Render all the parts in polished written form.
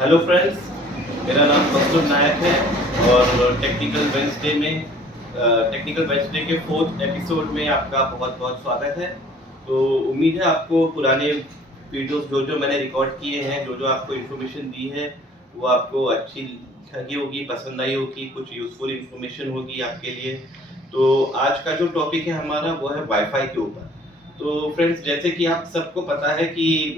Hello friends, मेरा नाम कस्तूर नायक है और टेक्निकल वेंसडे के 4th एपिसोड में आपका बहुत बहुत स्वागत है। तो उम्मीद है आपको पुराने वीडियोस जो मैंने रिकॉर्ड किए हैं, जो आपको इन्फॉर्मेशन दी है, वो आपको अच्छी लगी होगी, पसंद आई होगी, कुछ यूज़फुल इन्फॉर्मेशन होगी आपके लिए। तो आज का जो टॉपिक है हमारा वो है वाईफाई के ऊपर। तो फ्रेंड्स, जैसे कि आप सबको पता है कि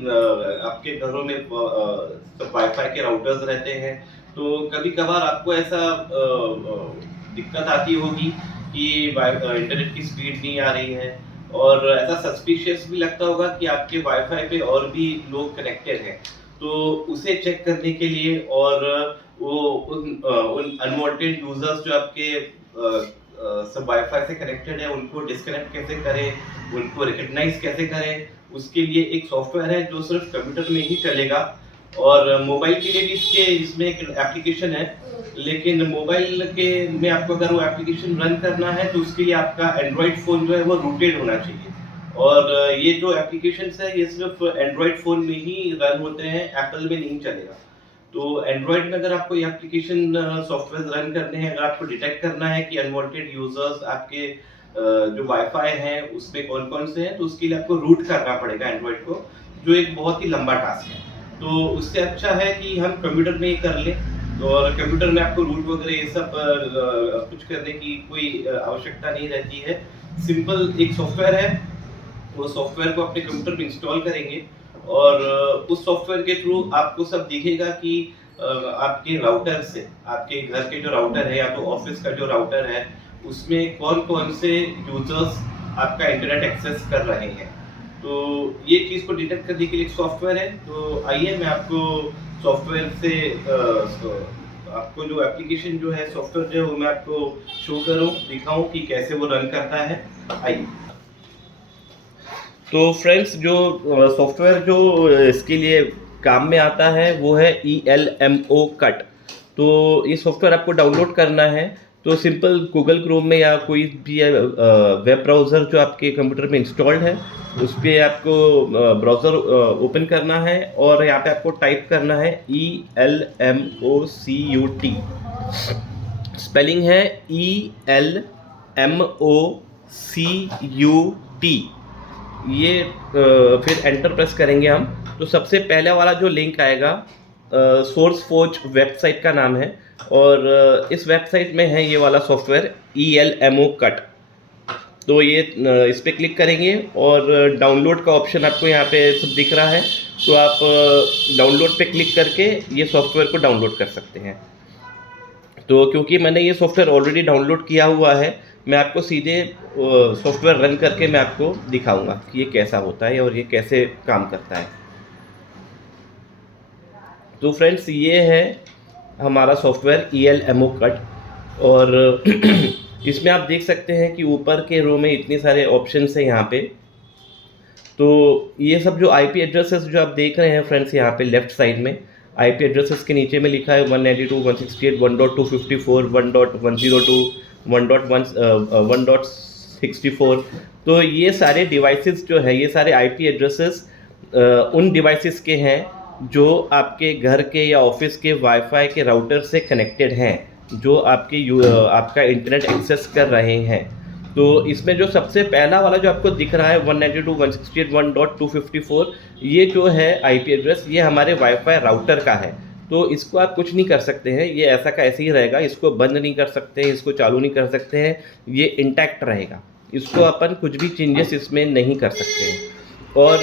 आपके घरों में सब वाईफाई के राउटर्स रहते हैं। तो कभी कभार आपको ऐसा दिक्कत आती होगी कि इंटरनेट की स्पीड नहीं आ रही है, और ऐसा सस्पिशियस भी लगता होगा कि आपके वाईफाई पे और भी लोग कनेक्टेड हैं। तो उसे चेक करने के लिए, और वो उन अनवांटेड यूजर्स जो आपके सब वाईफाई से कनेक्टेड है, उनको डिस्कनेक्ट कैसे करें, उनको रिकग्नाइज कैसे करें, उसके लिए एक सॉफ्टवेयर है जो सिर्फ कंप्यूटर में ही चलेगा। और मोबाइल के लिए भी इसमें एक एप्लीकेशन है, लेकिन मोबाइल के में आपको अगर वो एप्लीकेशन रन करना है तो उसके लिए आपका एंड्रॉइड फ़ोन जो है वो रूटेड होना चाहिए। और ये जो एप्लीकेशंस है ये सिर्फ एंड्रॉइड फ़ोन में ही रन होते हैं, एप्पल में नहीं चलेगा। तो एंड्रॉइड में अगर आपको ये एप्लीकेशन सॉफ्टवेयर रन करने हैं, अगर आपको डिटेक्ट करना है कि अनवांटेड यूजर्स आपके जो वाईफाई हैं उसमें कौन कौन से हैं, तो उसके लिए आपको रूट करना पड़ेगा एंड्रॉइड को, जो एक बहुत ही लंबा टास्क है। तो उससे अच्छा है कि हम कंप्यूटर में ही कर लें। तो और कंप्यूटर में आपको रूट वगैरह ये सब कुछ करने की कोई आवश्यकता नहीं रहती है। सिंपल एक सॉफ्टवेयर है, वो सॉफ्टवेयर को अपने कंप्यूटर पे इंस्टॉल करेंगे, और उस सॉफ्टवेयर के थ्रू आपको सब दिखेगा कि आपके राउटर से, आपके घर के जो राउटर है या तो ऑफिस का जो राउटर है, उसमें कौन कौन से यूजर्स आपका इंटरनेट एक्सेस कर रहे हैं। तो ये चीज़ को डिटेक्ट करने के लिए एक सॉफ्टवेयर है। तो आइए मैं आपको सॉफ्टवेयर से आपको जो एप्लीकेशन जो है, सॉफ्टवेयर जो है, वो मैं आपको शो करूँ, दिखाऊं कि कैसे वो रन करता है। आइए। तो फ्रेंड्स, जो सॉफ्टवेयर जो इसके लिए काम में आता है वो है ELMO कट। तो ये सॉफ्टवेयर आपको डाउनलोड करना है तो सिंपल गूगल क्रोम में या कोई भी वेब ब्राउज़र जो आपके कंप्यूटर में इंस्टॉल्ड है उस पर आपको ब्राउज़र ओपन करना है, और यहाँ पे आपको टाइप करना है ELMOCUT। स्पेलिंग है ELMOCUT। ये फिर एंटर प्रेस करेंगे हम, तो सबसे पहला वाला जो लिंक आएगा सोर्स फोर्ज वेबसाइट का नाम है, और इस वेबसाइट में है ये वाला सॉफ्टवेयर ELMO कट। तो ये इस पर क्लिक करेंगे और डाउनलोड का ऑप्शन आपको यहाँ पे सब दिख रहा है। तो आप डाउनलोड पे क्लिक करके ये सॉफ्टवेयर को डाउनलोड कर सकते हैं। तो क्योंकि मैंने ये सॉफ्टवेयर ऑलरेडी डाउनलोड किया हुआ है, मैं आपको सीधे सॉफ्टवेयर रन करके मैं आपको दिखाऊंगा कि ये कैसा होता है और ये कैसे काम करता है। तो फ्रेंड्स, ये है हमारा सॉफ्टवेयर ELMO कट, और इसमें आप देख सकते हैं कि ऊपर के रो में इतने सारे ऑप्शंस हैं यहाँ पे। तो ये सब जो IP एड्रेसेस जो आप देख रहे हैं फ्रेंड्स, यहाँ पे लेफ्ट साइड में IP एड्रेसेस के नीचे में लिखा है 192.168, 1.254, 1.102, 1.64। तो ये सारे डिवाइसेस जो है, ये सारे IP एड्रेसेस उन डिवाइसेस के हैं जो आपके घर के या ऑफिस के वाईफाई के राउटर से कनेक्टेड हैं, जो आपका इंटरनेट एक्सेस कर रहे हैं। तो इसमें जो सबसे पहला वाला जो आपको दिख रहा है 192.168.1.254, ये जो है IP एड्रेस, ये हमारे वाईफाई राउटर का है। तो इसको आप कुछ नहीं कर सकते हैं, ये ऐसा का ऐसे ही रहेगा। इसको बंद नहीं कर सकते हैं, इसको चालू नहीं कर सकते हैं, ये इंटैक्ट रहेगा। इसको अपन कुछ भी चेंजेस इसमें नहीं कर सकते हैं। और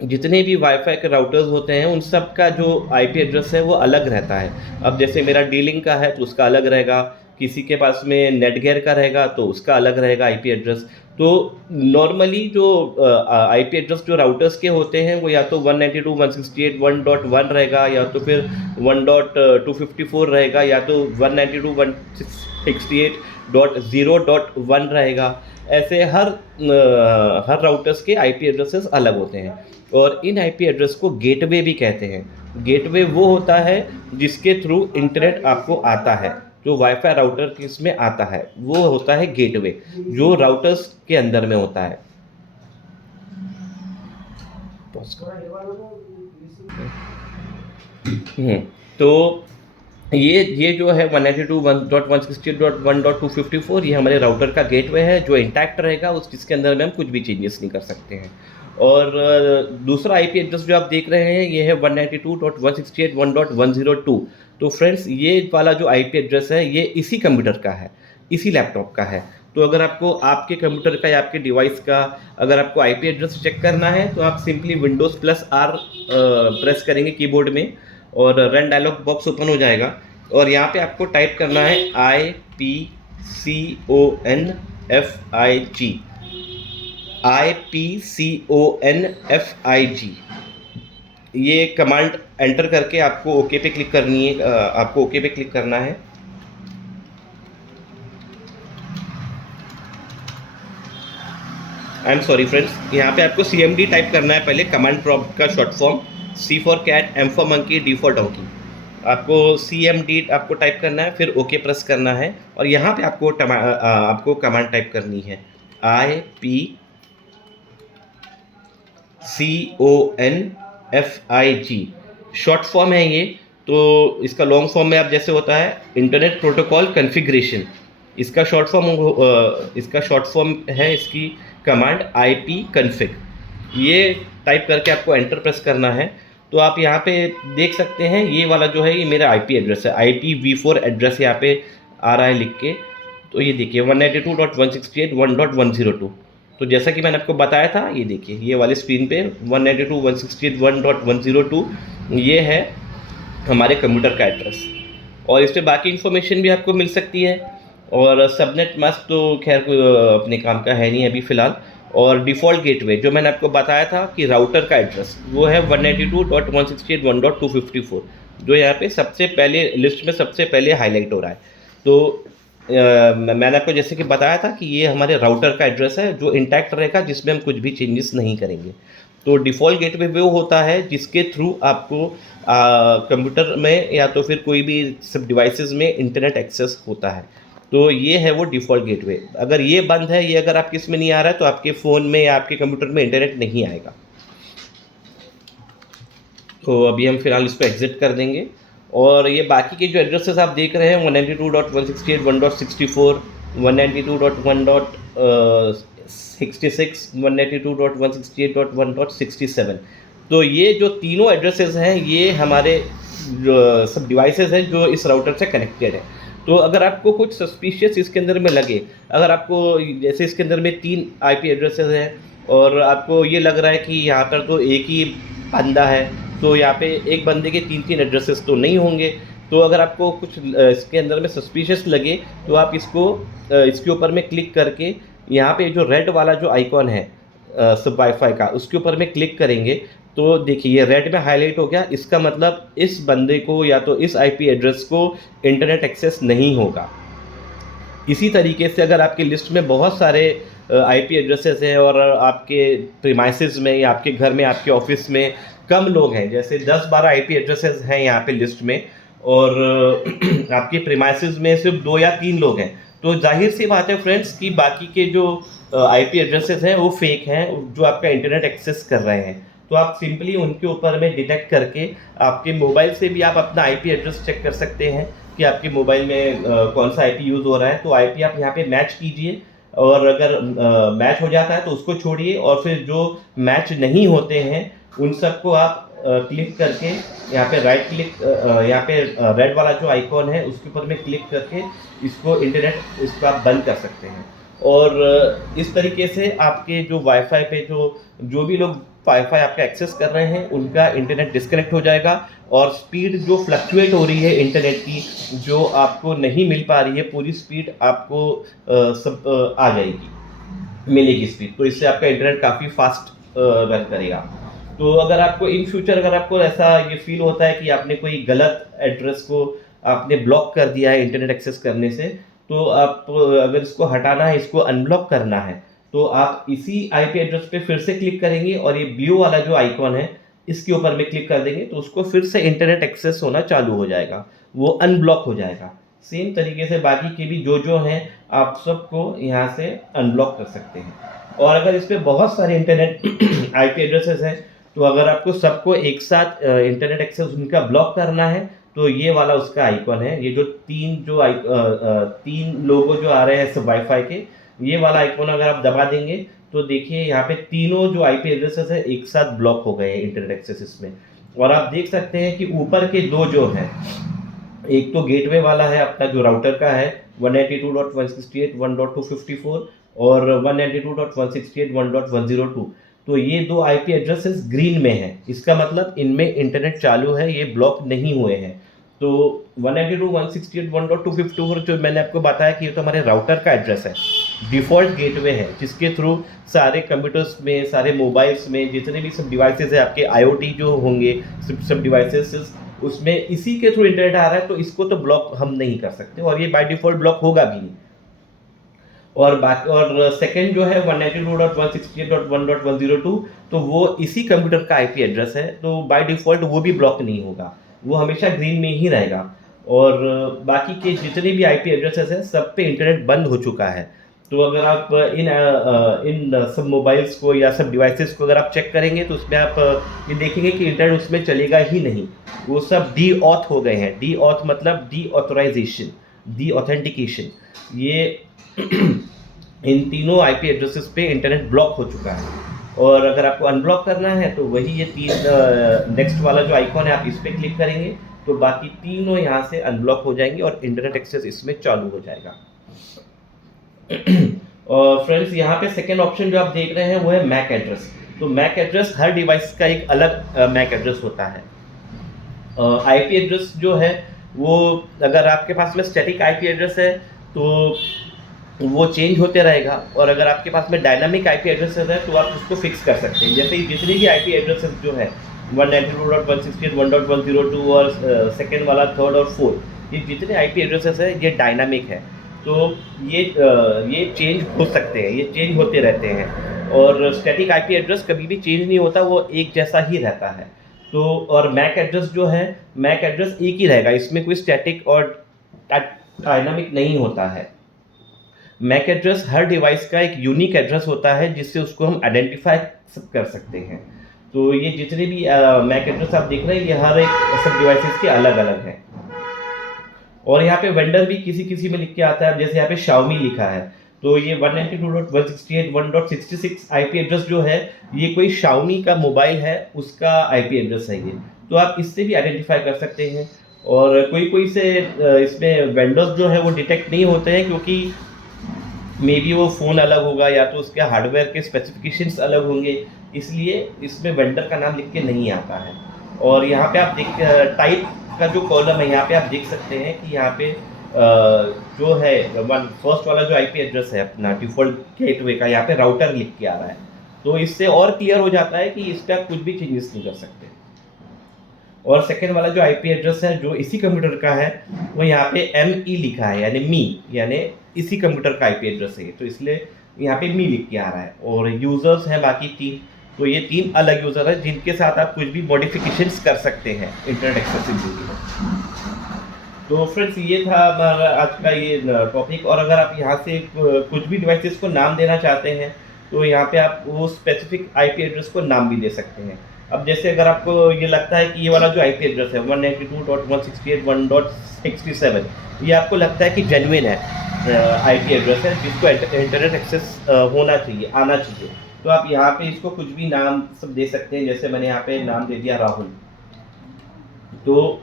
जितने भी वाईफाई के राउटर्स होते हैं उन सब का जो IP एड्रेस है वो अलग रहता है। अब जैसे मेरा D-Link का है तो उसका अलग रहेगा, किसी के पास में नेटगेयर का रहेगा तो उसका अलग रहेगा IP एड्रेस। तो नॉर्मली जो IP एड्रेस जो राउटर्स के होते हैं वो या तो 192.168.1.1 रहेगा, या तो फिर 1.254 रहेगा, या तो 192.168.0.1 रहेगा। ऐसे हर राउटर्स के IP एड्रेसेस अलग होते हैं, और इन IP एड्रेस को गेटवे भी कहते हैं। गेटवे वो होता है जिसके थ्रू इंटरनेट आपको आता है, जो वाईफाई राउटर के इसमें आता है वो होता है गेटवे, जो राउटर्स के अंदर में होता है। तो ये जो है 192.168.1.254 ये हमारे राउटर का गेटवे है जो इंटैक्ट रहेगा, उस जिसके अंदर में हम कुछ भी चेंजेस नहीं कर सकते हैं। और दूसरा आईपी एड्रेस जो आप देख रहे हैं ये है 192.168.1.102। तो फ्रेंड्स ये वाला जो आईपी एड्रेस है ये इसी कंप्यूटर का है, इसी लैपटॉप का है। तो अगर आपको आपके कंप्यूटर का या आपके डिवाइस का अगर आपको आईपी एड्रेस चेक करना है तो आप simply Windows plus are press करेंगे कीबोर्ड में और रन डायलॉग बॉक्स ओपन हो जाएगा और यहाँ पे आपको टाइप करना है IPCONFIG। ये कमांड एंटर करके आपको ओके पे क्लिक करनी है, आपको ओके पे क्लिक करना है। आई एम सॉरी फ्रेंड्स, यहाँ पे आपको CMD टाइप करना है पहले, कमांड प्रॉम्प्ट का short form, C for cat, M for monkey, D for doggy. आपको CMD आपको टाइप करना है, फिर ओके प्रेस करना है और यहाँ पे आपको कमांड टाइप करनी है IPCONFIG। शॉर्ट फॉर्म है ये, तो इसका लॉन्ग फॉर्म में आप जैसे होता है इंटरनेट प्रोटोकॉल कॉन्फ़िगरेशन, इसका शॉर्ट फॉर्म है इसकी कमांड IP config। ये टाइप करके आपको एंटर प्रेस करना है। तो आप यहाँ पे देख सकते हैं ये वाला जो है ये मेरा IP एड्रेस है, IPv4 एड्रेस यहाँ पे आ रहा है लिख के। तो ये देखिए 192.168.1.102। तो जैसा कि मैंने आपको बताया था, ये देखिए ये वाली स्क्रीन पे 192.168.1.102 ये है हमारे कंप्यूटर का एड्रेस। और इस पर बाकी इन्फॉर्मेशन भी आपको मिल सकती है। और सबनेट मास्क तो खैर अपने काम का है नहीं अभी फ़िलहाल। और डिफ़ॉल्ट गेटवे जो मैंने आपको बताया था कि राउटर का एड्रेस वो है 192.168.1.254 जो यहाँ पे सबसे पहले लिस्ट में सबसे पहले हाईलाइट हो रहा है। तो मैंने आपको जैसे कि बताया था कि ये हमारे राउटर का एड्रेस है जो इंटैक्ट रहेगा, जिसमें हम कुछ भी चेंजेस नहीं करेंगे। तो डिफ़ॉल्ट गेटवे वो होता है जिसके थ्रू आपको कंप्यूटर में या तो फिर कोई भी सब डिवाइसेस में इंटरनेट एक्सेस होता है। तो ये है वो डिफ़ॉल्ट गेटवे। अगर ये बंद है, ये अगर आपके इसमें नहीं आ रहा है तो आपके फ़ोन में या आपके कंप्यूटर में इंटरनेट नहीं आएगा। तो अभी हम फिलहाल इसको एग्जिट कर देंगे। और ये बाकी के जो एड्रेसेस आप देख रहे हैं 192.168.1.64, 192.1.66, 192.168.1.67। तो ये जो तीनों एड्रेसेस हैं ये हमारे जो सब डिवाइसेस हैं जो इस राउटर से कनेक्टेड है। तो अगर आपको कुछ सस्पिशियस इसके अंदर में लगे, अगर आपको जैसे इसके अंदर में 3 IP एड्रेसेस हैं और आपको ये लग रहा है कि यहाँ पर तो एक ही बंदा है, तो यहाँ पे एक बंदे के 3-3 एड्रेसेस तो नहीं होंगे। तो अगर आपको कुछ इसके अंदर में सस्पिशियस लगे तो आप इसके ऊपर में क्लिक करके यहाँ पे जो रेड वाला जो आइकॉन है सब वाईफाई का, उसके ऊपर में क्लिक करेंगे तो देखिए ये रेड में हाईलाइट हो गया। इसका मतलब इस बंदे को या तो इस IP एड्रेस को इंटरनेट एक्सेस नहीं होगा। इसी तरीके से अगर आपकी लिस्ट में बहुत सारे IP एड्रेसेस हैं और आपके प्रीमाइसेस में या आपके घर में, आपके ऑफिस में कम लोग हैं, जैसे 10-12 IP एड्रेसेस हैं यहाँ पे लिस्ट में और आपके प्रीमाइसेस में सिर्फ 2 या 3 लोग हैं, तो जाहिर सी बात है फ्रेंड्स कि बाकी के जो IP एड्रेसेस हैं वो फेक हैं जो आपका इंटरनेट एक्सेस कर रहे हैं। तो आप सिंपली उनके ऊपर में डिटेक्ट करके आपके मोबाइल से भी आप अपना IP एड्रेस चेक कर सकते हैं कि आपके मोबाइल में कौन सा IP यूज़ हो रहा है। तो IP आप यहाँ पे मैच कीजिए और अगर मैच हो जाता है तो उसको छोड़िए और फिर जो मैच नहीं होते हैं उन सबको आप क्लिक करके यहाँ पे राइट क्लिक, यहाँ पे रेड वाला जो आइकॉन है उसके ऊपर में क्लिक करके इसको आप बंद कर सकते हैं। और इस तरीके से आपके जो वाईफाई पे जो भी लोग वाईफाई आपका एक्सेस कर रहे हैं उनका इंटरनेट डिस्कनेक्ट हो जाएगा और स्पीड जो फ्लक्चुएट हो रही है इंटरनेट की, जो आपको नहीं मिल पा रही है पूरी स्पीड, आपको आ जाएगी, मिलेगी स्पीड। तो इससे आपका इंटरनेट काफ़ी फास्ट रन करेगा। तो अगर आपको इन फ्यूचर अगर आपको ऐसा ये फील होता है कि आपने कोई गलत एड्रेस को आपने ब्लॉक कर दिया है इंटरनेट एक्सेस करने से, तो आप अगर इसको हटाना है, इसको अनब्लॉक करना है, तो आप इसी IP एड्रेस पे फिर से क्लिक करेंगे और ये ब्लू वाला जो आइकॉन है इसके ऊपर में क्लिक कर देंगे तो उसको फिर से इंटरनेट एक्सेस होना चालू हो जाएगा, वो अनब्लॉक हो जाएगा। सेम तरीके से बाकी के भी जो हैं आप सबको यहाँ से अनब्लॉक कर सकते हैं। और अगर इस पर बहुत सारे इंटरनेट IP एड्रेसेस हैं तो अगर आपको सबको एक साथ इंटरनेट एक्सेस उनका ब्लॉक करना है तो ये वाला उसका आइकॉन है। ये जो तीन लोगो जो आ रहे हैं सब वाईफाई के, ये वाला आइकॉन अगर आप दबा देंगे तो देखिए यहाँ पे तीनों जो आईपी एड्रेसेस है एक साथ ब्लॉक हो गए हैं इंटरनेट एक्सेस में। और आप देख सकते हैं कि ऊपर के दो जो हैं, एक तो गेटवे वाला है अपना जो राउटर का है 192.168.1.254 और 192.168.1.102, तो ये दो आईपी एड्रेसेस ग्रीन में हैं। इसका मतलब इनमें इंटरनेट चालू है, ये ब्लॉक नहीं हुए हैं। तो 192.168.1.254 जो मैंने आपको बताया कि ये तो हमारे राउटर का एड्रेस है, डिफ़ॉल्ट गेटवे है जिसके थ्रू सारे कंप्यूटर्स में, सारे मोबाइल्स में जितने भी सब डिवाइसेस है आपके आईओटी जो होंगे सब डिवाइसेस, उसमें इसी के थ्रू इंटरनेट आ रहा है। तो इसको तो ब्लॉक हम नहीं कर सकते और ये बाय डिफ़ॉल्ट ब्लॉक होगा भी नहीं। और बाकी और सेकंड जो है 192.168.1.102, तो वो इसी कंप्यूटर का आईपी एड्रेस है, तो बाय डिफ़ॉल्ट वो भी ब्लॉक नहीं होगा, वो हमेशा ग्रीन में ही रहेगा। और बाकी के जितने भी आईपी एड्रेसेस हैं सब पे इंटरनेट बंद हो चुका है। तो अगर आप इन सब मोबाइल्स को या सब डिवाइसेस को अगर आप चेक करेंगे तो उसमें आप ये देखेंगे कि इंटरनेट उसमें चलेगा ही नहीं, वो सब डी ऑथ हो गए हैं। डी ऑथ मतलब डी ऑथराइजेशन, डी ऑथेंटिकेशन, ये इन तीनों आईपी एड्रेसेस पे इंटरनेट ब्लॉक हो चुका है। और अगर आपको अनब्लॉक करना है तो वही ये तीन नेक्स्ट वाला जो आइकॉन है आप इस पर क्लिक करेंगे तो बाकी तीनों यहाँ से अनब्लॉक हो जाएंगे और इंटरनेट एक्सेस इसमें चालू हो जाएगा। और फ्रेंड्स यहाँ पे सेकेंड ऑप्शन जो आप देख रहे हैं वो है मैक एड्रेस। तो मैक एड्रेस हर डिवाइस का एक अलग मैक एड्रेस होता है। आईपी एड्रेस जो है वो अगर आपके पास में स्टैटिक आईपी एड्रेस है तो वो चेंज होते रहेगा, और अगर आपके पास में डायनामिक आईपी एड्रेसेस है तो आप उसको फिक्स कर सकते हैं। जैसे जितनी भी आईपी एड्रेसेस जो है 192.168.1.102 और सेकेंड वाला थर्ड और फोर्थ, ये जितने आईपी एड्रेसेस है ये डायनामिक है, तो ये चेंज हो सकते हैं, ये चेंज होते रहते हैं। और स्टैटिक आईपी एड्रेस कभी भी चेंज नहीं होता, वो एक जैसा ही रहता है। तो और मैक एड्रेस जो है, मैक एड्रेस एक ही रहेगा, इसमें कोई स्टैटिक और डायनामिक नहीं होता है। मैक एड्रेस हर डिवाइस का एक यूनिक एड्रेस होता है जिससे उसको हम आइडेंटिफाई कर सकते हैं। तो ये जितने भी मैक एड्रेस आप देख रहे हैं ये हर एक सब डिवाइसेस के अलग अलग हैं। और यहाँ पे वेंडर भी किसी किसी में लिख के आता है, जैसे यहाँ पे Xiaomi लिखा है तो ये 192.168.1.66 आईपी एड्रेस जो है ये कोई Xiaomi का मोबाइल है उसका आईपी एड्रेस है ये, तो आप इससे भी आइडेंटिफाई कर सकते हैं। और कोई से इसमें वेंडर्स जो है वो डिटेक्ट नहीं होते हैं क्योंकि मे बी वो फ़ोन अलग होगा या तो उसके हार्डवेयर के स्पेसिफिकेशंस अलग होंगे, इसलिए इसमें वेंडर का नाम लिख के नहीं आता है। और यहाँ पे आप देख टाइप का जो कॉलम है यहाँ पे आप देख सकते हैं कि यहाँ पे जो है फर्स्ट वाला जो आईपी एड्रेस है अपना डिफ़ॉल्ट गेटवे का, यहाँ पे राउटर लिख के आ रहा है, तो इससे और क्लियर हो जाता है कि इस पर आप कुछ भी चेंजेस नहीं कर सकते। और सेकेंड वाला जो आईपी एड्रेस है जो इसी कंप्यूटर का है वो यहाँ पे ME लिखा है, यानी मी, यानी इसी कंप्यूटर का आईपी एड्रेस है, तो इसलिए यहाँ पे मी लिख के आ रहा है। और यूज़र्स हैं बाकी तीन, तो ये तीन अलग यूज़र हैं जिनके साथ आप कुछ भी मॉडिफिकेशंस कर सकते हैं इंटरनेट एक्सेसिबिलिटी में। तो फ्रेंड्स ये था हमारा आज का ये टॉपिक। और अगर आप यहाँ से कुछ भी डिवाइसेस को नाम देना चाहते हैं तो यहाँ पे आप वो स्पेसिफिक आईपी एड्रेस को नाम भी दे सकते हैं। अब जैसे अगर आपको ये लगता है कि ये वाला जो आईपी एड्रेस है 192.168.1.67 ये आपको लगता है कि जेन्युइन है आईपी एड्रेस है जिसको इंटरनेट एक्सेस होना चाहिए, आना चाहिए, तो आप यहाँ पे इसको कुछ भी नाम सब दे सकते हैं। जैसे मैंने यहाँ पे नाम दे दिया राहुल, तो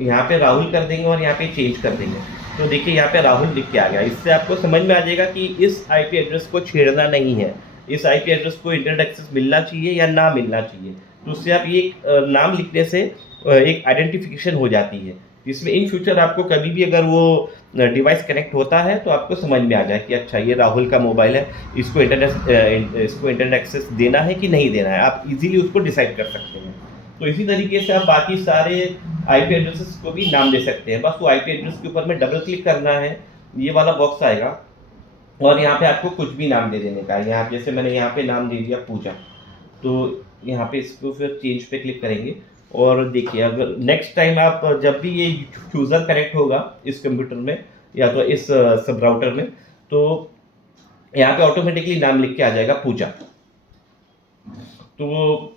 यहाँ पे राहुल कर देंगे और यहाँ पे चेंज कर देंगे तो देखिए यहाँ पे राहुल लिख के आ गया। इससे आपको समझ में आ जाएगा कि इस आईपी एड्रेस को छेड़ना नहीं है, इस आईपी एड्रेस को इंटरनेट एक्सेस मिलना चाहिए या ना मिलना चाहिए। तो उससे आप ये नाम लिखने से एक आइडेंटिफिकेशन हो जाती है, जिसमें इन फ्यूचर आपको कभी भी अगर वो डिवाइस कनेक्ट होता है तो आपको समझ में आ जाए कि अच्छा ये राहुल का मोबाइल है, इसको इंटरनेट एक्सेस देना है कि नहीं देना है, आप इजीली उसको डिसाइड कर सकते हैं। तो इसी तरीके से आप बाकी सारे आईपी एड्रेसेस को भी नाम दे सकते हैं। बस वो आईपी एड्रेस के ऊपर में डबल क्लिक करना है, ये वाला बॉक्स आएगा और यहाँ पे आपको कुछ भी नाम दे देने का है। यहाँ जैसे मैंने यहाँ पे नाम दे दिया पूजा, तो यहाँ पे इसको फिर चेंज पे क्लिक करेंगे और देखिए अगर नेक्स्ट टाइम आप जब भी ये यूज़र कनेक्ट होगा इस कंप्यूटर में या तो इस सब राउटर में, तो यहाँ पे ऑटोमेटिकली नाम लिख के आ जाएगा पूजा। तो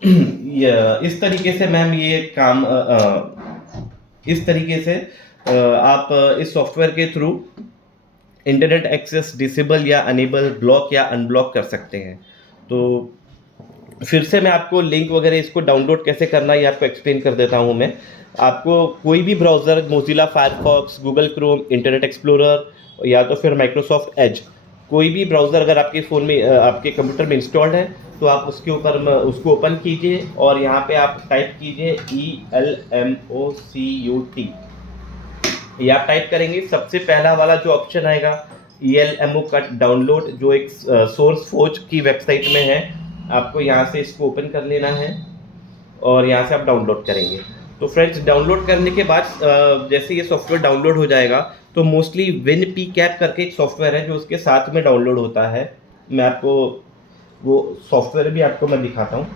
इस तरीके से मैम ये काम इस तरीके से आप इस सॉफ्टवेयर के थ्रू इंटरनेट एक्सेस डिसेबल या अनेबल, ब्लॉक या अनब्लॉक कर सकते हैं। तो फिर से मैं आपको लिंक वगैरह इसको डाउनलोड कैसे करना है ये आपको एक्सप्लेन कर देता हूँ मैं। आपको कोई भी browser, Mozilla Firefox, Google Chrome, internet explorer या तो फिर माइक्रोसॉफ्ट एज, कोई भी ब्राउज़र अगर आपके फ़ोन में आपके कंप्यूटर में इंस्टॉल्ड है तो आप उसके ऊपर उसको ओपन कीजिए और यहाँ पे आप टाइप कीजिए ELMOCUT। ये आप टाइप करेंगे, सबसे पहला वाला जो ऑप्शन आएगा ELMOCUT डाउनलोड, जो एक सोर्स फोर्ज की वेबसाइट में है। आपको यहाँ से इसको ओपन कर लेना है और यहाँ से आप डाउनलोड करेंगे। तो फ्रेंड्स, डाउनलोड करने के बाद जैसे ये सॉफ्टवेयर डाउनलोड हो जाएगा तो मोस्टली WinPCAP करके एक सॉफ्टवेयर है जो उसके साथ में डाउनलोड होता है। मैं आपको वो सॉफ्टवेयर भी आपको मैं दिखाता हूँ।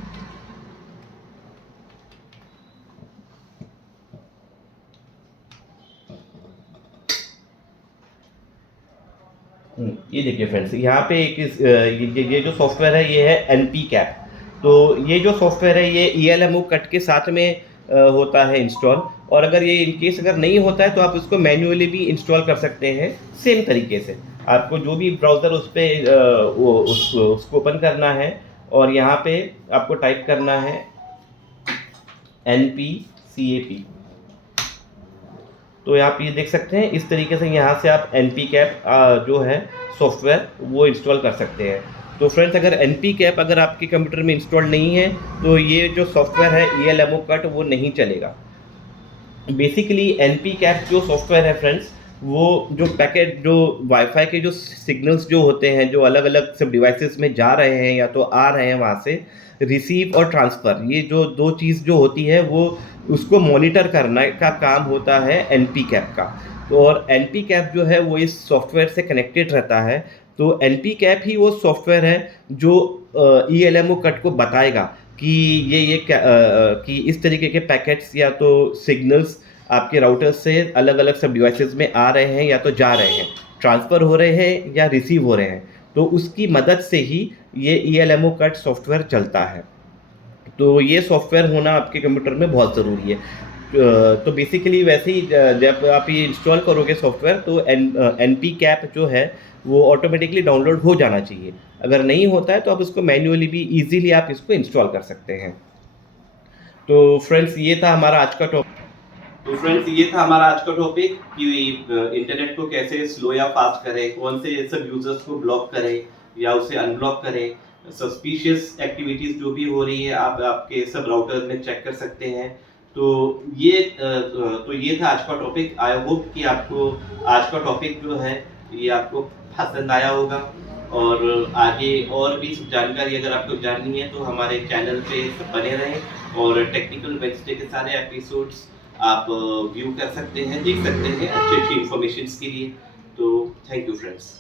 ये देखिए फ्रेंड्स, यहाँ पे ये जो सॉफ्टवेयर है ये है NPCAP। तो ये जो सॉफ्टवेयर है ये ELMOCUT के साथ में होता है इंस्टॉल। और अगर ये इनकेस अगर नहीं होता है तो आप इसको मैन्युअली भी इंस्टॉल कर सकते हैं सेम तरीके से। आपको जो भी ब्राउज़र उस पर उसको ओपन करना है और यहाँ पे आपको टाइप करना है NPCAP। तो आप ये देख सकते हैं इस तरीके से यहाँ से आप NPCAP जो है सॉफ्टवेयर वो इंस्टॉल कर सकते हैं। तो फ्रेंड्स, अगर NPCAP अगर आपके कंप्यूटर में इंस्टॉल नहीं है तो ये जो सॉफ्टवेयर है ELMOCUT वो नहीं चलेगा। बेसिकली NPCAP जो सॉफ्टवेयर है फ्रेंड्स, वो जो पैकेट जो वाईफाई के जो सिग्नल्स जो होते हैं जो अलग अलग सब डिवाइसेस में जा रहे हैं या तो आ रहे हैं, वहाँ से रिसीव और ट्रांसफ़र, ये जो दो चीज़ जो होती है वो उसको मॉनिटर करने का काम होता है NPCAP का। तो और NPCAP जो है वो इस सॉफ्टवेयर से कनेक्टेड रहता है। तो NPCAP ही वो सॉफ्टवेयर है जो ELMOCUT को बताएगा कि ये कि इस तरीके के पैकेट्स या तो सिग्नल्स आपके राउटर से अलग अलग सब डिवाइसेस में आ रहे हैं या तो जा रहे हैं, ट्रांसफ़र हो रहे हैं या रिसीव हो रहे हैं। तो उसकी मदद से ही ये ELMOCUT सॉफ्टवेयर चलता है। तो ये सॉफ्टवेयर होना आपके कंप्यूटर में बहुत ज़रूरी है। तो बेसिकली वैसे ही जब आप ये इंस्टॉल करोगे सॉफ्टवेयर तो NPCAP जो है वो ऑटोमेटिकली डाउनलोड हो जाना चाहिए। अगर नहीं होता है तो आप उसको मैन्युअली भी ईज़िली आप इसको इंस्टॉल कर सकते हैं। तो फ्रेंड्स, ये था हमारा आज का टॉपिक कि इंटरनेट को कैसे स्लो या फास्ट करें, कौन से सब यूजर्स को ब्लॉक करें या उसे अनब्लॉक करें। सस्पिशियस एक्टिविटीज़ जो भी हो रही है आप आपके सब राउटर में चेक कर सकते हैं। तो ये था आज का टॉपिक। आई होप कि आपको आज का टॉपिक जो है ये आपको पसंद आया होगा। और आगे और भी जानकारी अगर आपको जाननी है तो हमारे चैनल पे बने रहें और टेक्निकल वेडनेसडे के सारे एपिसोड्स आप व्यू कर सकते हैं, देख सकते हैं अच्छी अच्छी इन्फॉर्मेशन के लिए। तो थैंक यू फ्रेंड्स।